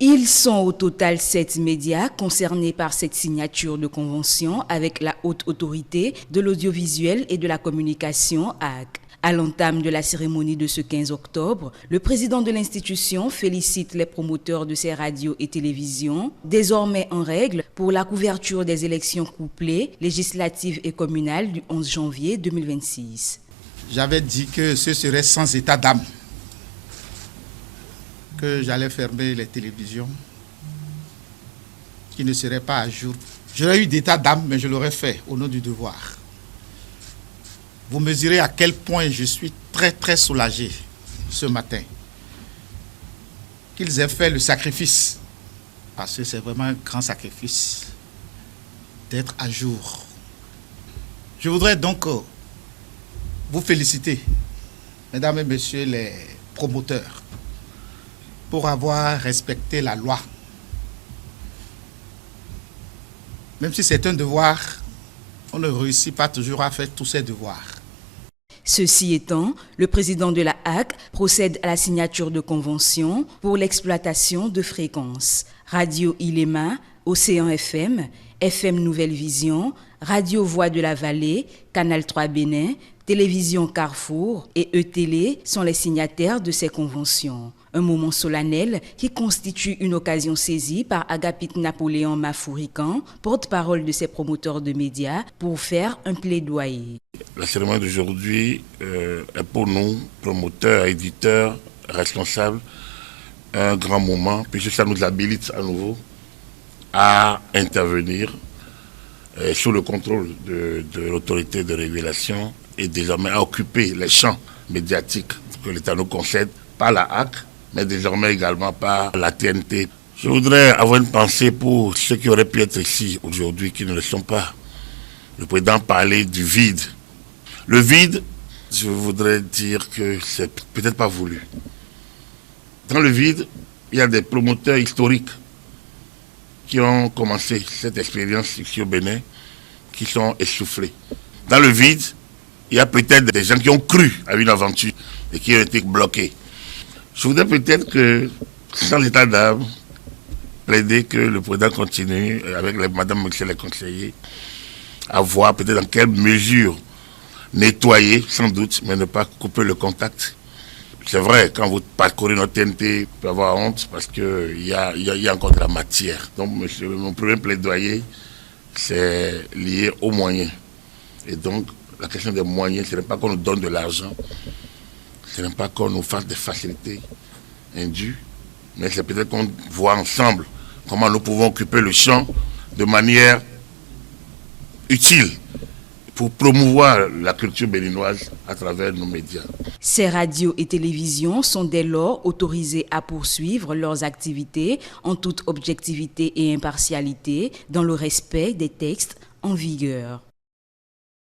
Ils sont au total 7 médias concernés par cette signature de convention avec la Haute Autorité de l'Audiovisuel et de la Communication, HAC. À l'entame de la cérémonie de ce 15 octobre, le président de l'institution félicite les promoteurs de ces radios et télévisions, désormais en règle pour la couverture des élections couplées, législatives et communales du 11 janvier 2026. J'avais dit que ce serait sans état d'âme que j'allais fermer les télévisions qui ne seraient pas à jour. J'aurais eu d'état d'âme, mais je l'aurais fait au nom du devoir. Vous mesurez à quel point je suis très soulagé ce matin qu'ils aient fait le sacrifice, parce que c'est vraiment un grand sacrifice d'être à jour. Je voudrais donc vous féliciter, mesdames et messieurs les promoteurs, pour avoir respecté la loi. Même si c'est un devoir, on ne réussit pas toujours à faire tous ses devoirs. Ceci étant, le président de la HAC procède à la signature de convention pour l'exploitation de fréquences. Radio Ilema, Océan FM, FM Nouvelle Vision, Radio Voix de la Vallée, Canal 3 Bénin, Télévision Carrefour et E-Télé sont les signataires de ces conventions. Un moment solennel qui constitue une occasion saisie par Agapit Napoléon Mafourican, porte-parole de ces promoteurs de médias, pour faire un plaidoyer. La cérémonie d'aujourd'hui est pour nous, promoteurs, éditeurs, responsables, un grand moment, puisque ça nous habilite à nouveau à intervenir sous le contrôle de l'autorité de régulation et désormais à occuper les champs médiatiques que l'État nous concède par la HAC, mais désormais également par la TNT. Je voudrais avoir une pensée pour ceux qui auraient pu être ici aujourd'hui, qui ne le sont pas. Le président parlait du vide. Le vide, je voudrais dire que c'est peut-être pas voulu. Dans le vide, il y a des promoteurs historiques qui ont commencé cette expérience ici au Bénin, qui sont essoufflés. Dans le vide, il y a peut-être des gens qui ont cru à une aventure et qui ont été bloqués. Je voudrais peut-être que, sans état d'âme, plaider que le président continue, avec madame et les conseillers, à voir peut-être dans quelle mesure nettoyer, sans doute, mais ne pas couper le contact. C'est vrai, quand vous parcourez notre TNT, vous pouvez avoir honte parce qu'il y a encore de la matière. Donc, mon premier plaidoyer, c'est lié aux moyens. Et donc, la question des moyens, ce n'est pas qu'on nous donne de l'argent, ce n'est pas qu'on nous fasse des facilités indues, mais c'est peut-être qu'on voit ensemble comment nous pouvons occuper le champ de manière utile pour promouvoir la culture béninoise à travers nos médias. Ces radios et télévisions sont dès lors autorisées à poursuivre leurs activités en toute objectivité et impartialité dans le respect des textes en vigueur.